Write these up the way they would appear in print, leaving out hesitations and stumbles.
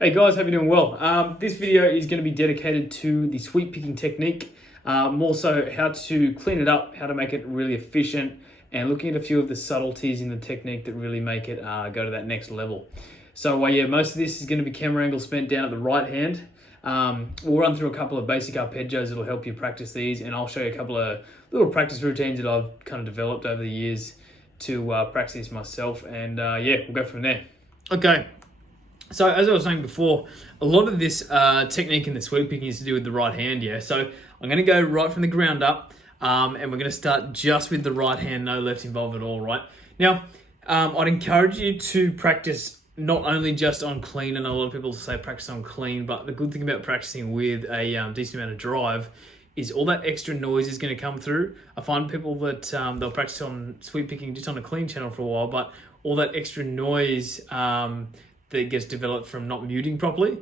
Hey guys, hope you're doing well. This video is going to be dedicated to the sweep picking technique, more so how to clean it up, how to make it really efficient, and looking at a few of the subtleties in the technique that really make it go to that next level. So yeah, most of this is going to be camera angle spent down at the right hand. We'll run through a couple of basic arpeggios that'll help you practice these, and I'll show you a couple of little practice routines that I've kind of developed over the years to practice this myself, and yeah, we'll go from there. Okay. So as I was saying before, a lot of this technique in the sweep picking is to do with the right hand, yeah? So I'm going to go right from the ground up, and we're going to start just with the right hand, no left involved at all, right? Now, I'd encourage you to practice not only just on clean, and a lot of people say practice on clean, but the good thing about practicing with a decent amount of drive is all that extra noise is going to come through. I find people that they'll practice on sweep picking just on a clean channel for a while, but all that extra noise that gets developed from not muting properly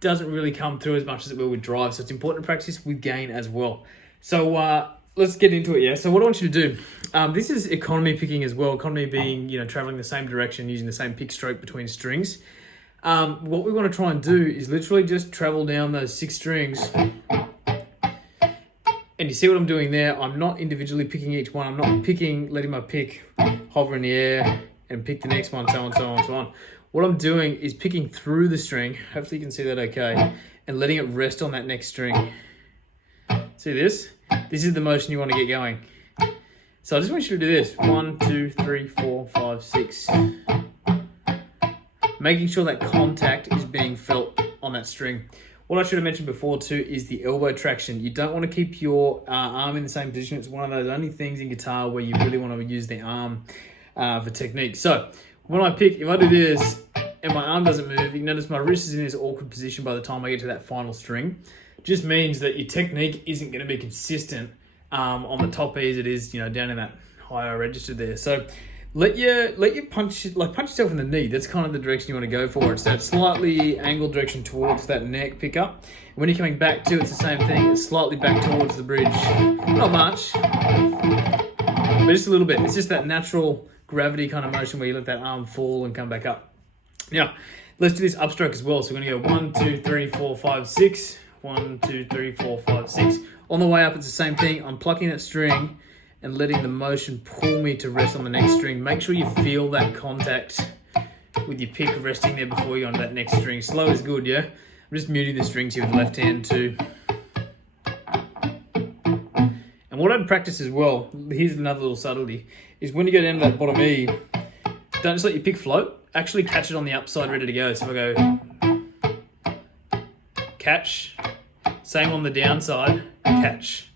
doesn't really come through as much as it will with drive. So it's important to practice with gain as well. So let's get into it, yeah? So what I want you to do, this is economy picking as well. Economy being, traveling the same direction, using the same pick stroke between strings. What we want to try and do is literally just travel down those 6 strings. And you see what I'm doing there? I'm not individually picking each one. I'm not letting my pick hover in the air and pick the next one, so on, so on, so on. What I'm doing is picking through the string, hopefully you can see that okay, and letting it rest on that next string. See this? This is the motion you want to get going. So I just want you to do this. 1, 2, 3, 4, 5, 6. Making sure that contact is being felt on that string. What I should have mentioned before too is the elbow traction. You don't want to keep your arm in the same position. It's one of those only things in guitar where you really want to use the arm for technique. So when I pick, if I do this and my arm doesn't move, you notice my wrist is in this awkward position by the time I get to that final string. It just means that your technique isn't going to be consistent on the top E as it is, down in that higher register there. So let you punch yourself in the knee. That's kind of the direction you want to go for. It's that slightly angled direction towards that neck pickup. And when you're coming back to, it's the same thing. It's slightly back towards the bridge. Not much, but just a little bit. It's just that natural gravity kind of motion where you let that arm fall and come back up. Now, let's do this upstroke as well. So we're going to go 1, 2, 3, 4, 5, 6. 1, 2, 3, 4, 5, 6. On the way up, it's the same thing. I'm plucking that string and letting the motion pull me to rest on the next string. Make sure you feel that contact with your pick resting there before you go on that next string. Slow is good, yeah? I'm just muting the strings here with the left hand too. And what I'd practice as well, here's another little subtlety, is when you go down to that bottom E, don't just let your pick float. Actually catch it on the upside, ready to go. So if I go catch, same on the downside, catch.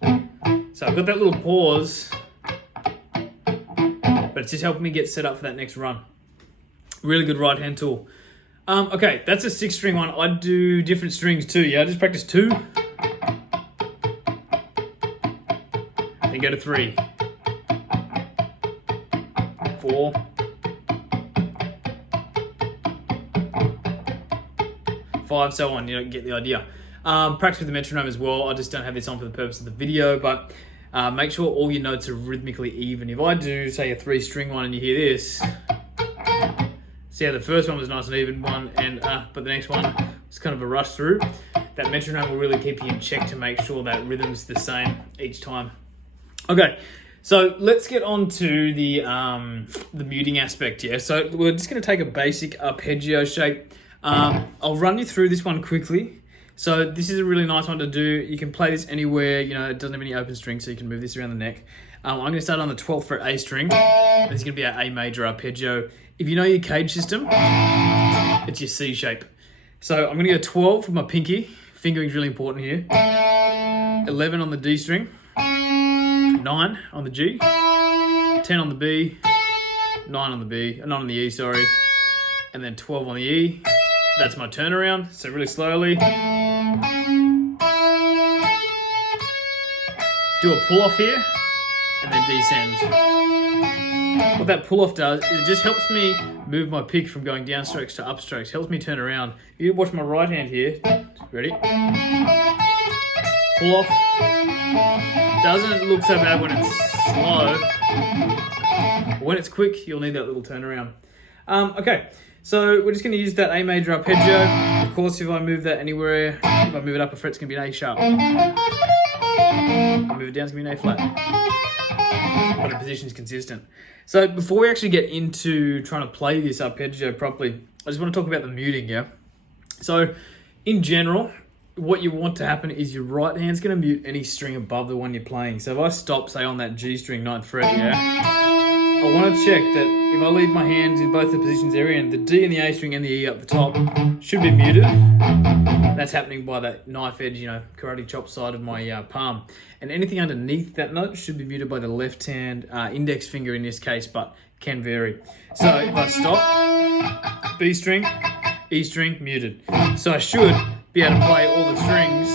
So I've got that little pause, but it's just helping me get set up for that next run. Really good right hand tool. Okay, that's a 6 string one. I'd do different strings too, yeah? I just practice 2, then go to 3, 4, 5, so on. You get the idea. Practice with the metronome as well. I just don't have this on for the purpose of the video, but make sure all your notes are rhythmically even. If I do, say, a 3 string one and you hear this, see how the first one was nice and even one, and but the next one is kind of a rush through. That metronome will really keep you in check to make sure that rhythm's the same each time. Okay, so let's get on to the muting aspect, yeah? So we're just going to take a basic arpeggio shape. I'll run you through this one quickly. So this is a really nice one to do. You can play this anywhere, it doesn't have any open strings, so you can move this around the neck. I'm going to start on the 12th fret A string. This is going to be our A major arpeggio. If you know your cage system, it's your C shape. So I'm going to go 12 with my pinky. Fingering is really important here. 11 on the D string. 9 on the G. 10 on the B. 9 on the B. 9 on the E, sorry. And then 12 on the E. That's my turnaround. So really slowly. Do a pull off here, and then descend. What that pull off does is it just helps me move my pick from going downstrokes to upstrokes. Helps me turn around. If you watch my right hand here, ready? Pull off. Doesn't look so bad when it's slow. When it's quick, you'll need that little turnaround. Okay, So we're just going to use that A major arpeggio. Of course, if I move that anywhere, if I move it up a fret, it's going to be an A sharp. If I move it down, it's going to be an A flat. But the position is consistent. So before we actually get into trying to play this arpeggio properly, I just want to talk about the muting, yeah? So in general, what you want to happen is your right hand's going to mute any string above the one you're playing. So if I stop, say, on that G string 9th fret, yeah, I want to check that if I leave my hands in both the positions they're in, the D and the A string and the E up the top should be muted. That's happening by that knife edge, karate chop side of my palm. And anything underneath that note should be muted by the left hand, index finger in this case, but can vary. So if I stop, B string, E string, muted. So I should be able to play all the strings.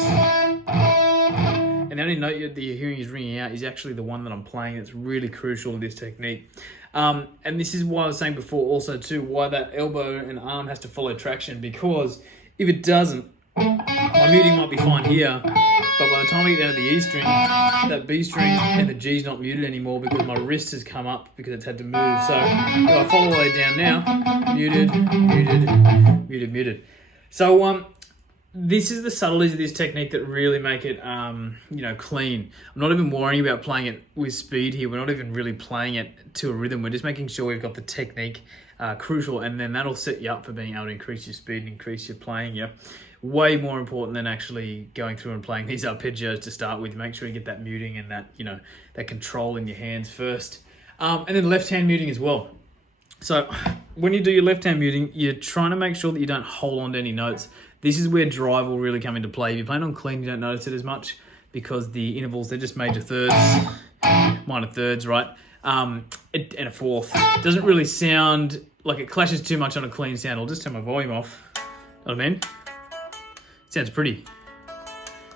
And the only note that you're hearing is ringing out is actually the one that I'm playing. That's really crucial in this technique. And this is why I was saying before also too, why that elbow and arm has to follow traction, because if it doesn't, my muting might be fine here, but by the time I get down to the E string, that B string and the G's not muted anymore because my wrist has come up because it's had to move. So if I follow all the way down now, muted, muted, muted, muted. So this is the subtleties of this technique that really make it, clean. I'm not even worrying about playing it with speed here. We're not even really playing it to a rhythm. We're just making sure we've got the technique crucial, and then that'll set you up for being able to increase your speed and increase your playing. Yeah, way more important than actually going through and playing these arpeggios to start with. Make sure you get that muting and that that control in your hands first, and then left hand muting as well. So when you do your left hand muting, you're trying to make sure that you don't hold on to any notes. This is where drive will really come into play. If you're playing on clean, you don't notice it as much because the intervals, they're just major thirds, minor thirds, right? And a fourth. It doesn't really sound like it clashes too much on a clean sound. I'll just turn my volume off. Know what I mean? Sounds pretty.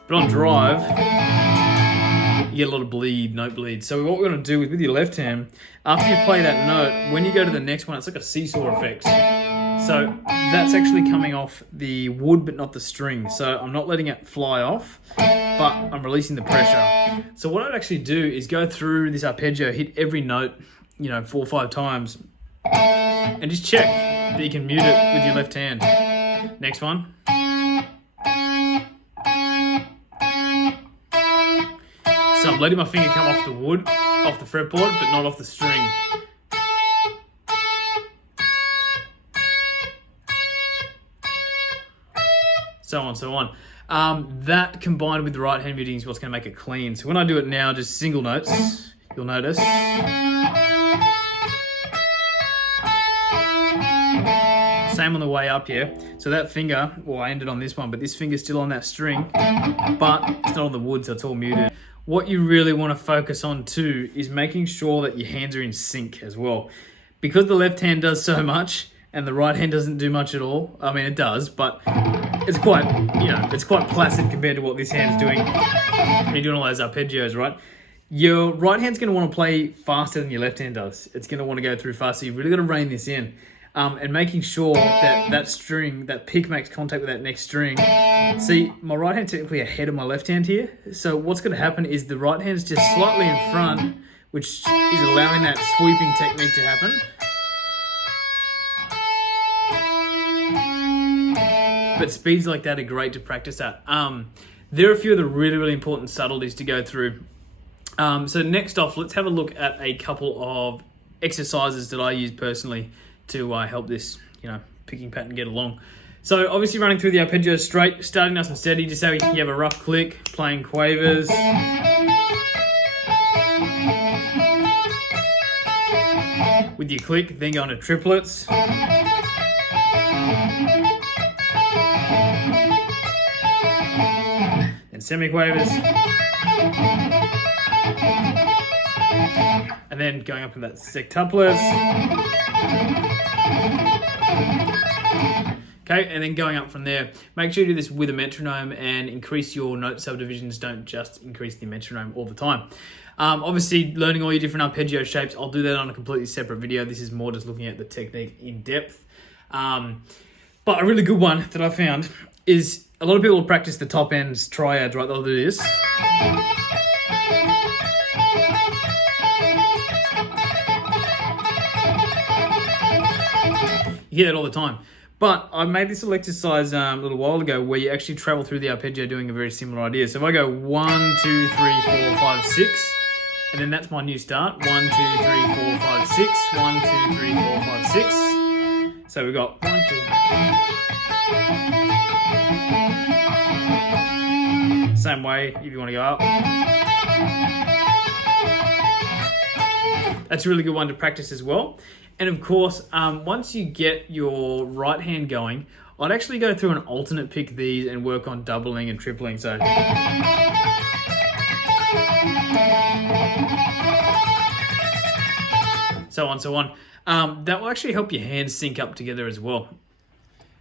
But on drive, you get a lot of bleed, note bleed. So what we're going to do is with your left hand, after you play that note, when you go to the next one, it's like a seesaw effect. So that's actually coming off the wood, but not the string. So I'm not letting it fly off, but I'm releasing the pressure. So what I'd actually do is go through this arpeggio, hit every note, 4 or 5 times, and just check that you can mute it with your left hand. Next one. So I'm letting my finger come off the wood, off the fretboard, but not off the string. So on, so on. That combined with the right hand muting is what's going to make it clean. So when I do it now, just single notes, you'll notice. Same on the way up here. So that finger, well, I ended on this one, but this finger's still on that string, but it's not on the wood, so it's all muted. What you really want to focus on too is making sure that your hands are in sync as well. Because the left hand does so much and the right hand doesn't do much at all. I mean, it does, but it's quite, it's quite placid compared to what this hand's doing. When you're doing all those arpeggios, right? Your right hand's going to want to play faster than your left hand does. It's going to want to go through fast, so you've really got to rein this in. And making sure that string, that pick makes contact with that next string. See, my right hand's technically ahead of my left hand here. So what's going to happen is the right hand's just slightly in front, which is allowing that sweeping technique to happen. But speeds like that are great to practice at. There are a few of the really, really important subtleties to go through. So next off, let's have a look at a couple of exercises that I use personally to help this, picking pattern get along. So obviously running through the arpeggio straight, starting nice and steady, just so you have a rough click, playing quavers. With your click, then go into triplets. And semiquavers. And then going up in that sextuplets. Okay, and then going up from there. Make sure you do this with a metronome and increase your note subdivisions. Don't just increase the metronome all the time. Obviously, learning all your different arpeggio shapes, I'll do that on a completely separate video. This is more just looking at the technique in depth. But a really good one that I found is a lot of people practice the top ends triads, right? They'll do this. You hear that all the time. But I made this little exercise a little while ago where you actually travel through the arpeggio doing a very similar idea. So if I go 1, 2, 3, 4, 5, 6, and then that's my new start. 1, 2, 3, 4, 5, 6. 1, 2, 3, 4, 5, 6. So we've got 1, 2. Same way if you want to go up. That's a really good one to practice as well. And of course, once you get your right hand going, I'd actually go through and alternate pick these and work on doubling and tripling. So so on. That will actually help your hands sync up together as well.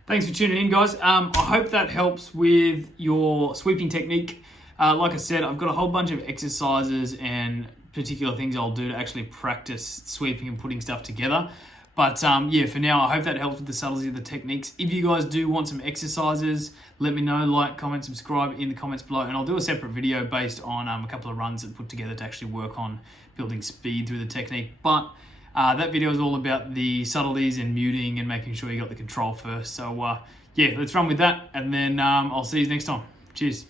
Thanks for tuning in, guys. I hope that helps with your sweeping technique. Like I said, I've got a whole bunch of exercises and particular things I'll do to actually practice sweeping and putting stuff together. But yeah, for now, I hope that helps with the subtleties of the techniques. If you guys do want some exercises, let me know, like, comment, subscribe in the comments below, and I'll do a separate video based on a couple of runs that put together to actually work on building speed through the technique. But that video is all about the subtleties and muting and making sure you got the control first. So yeah, let's run with that, and then I'll see you next time. Cheers.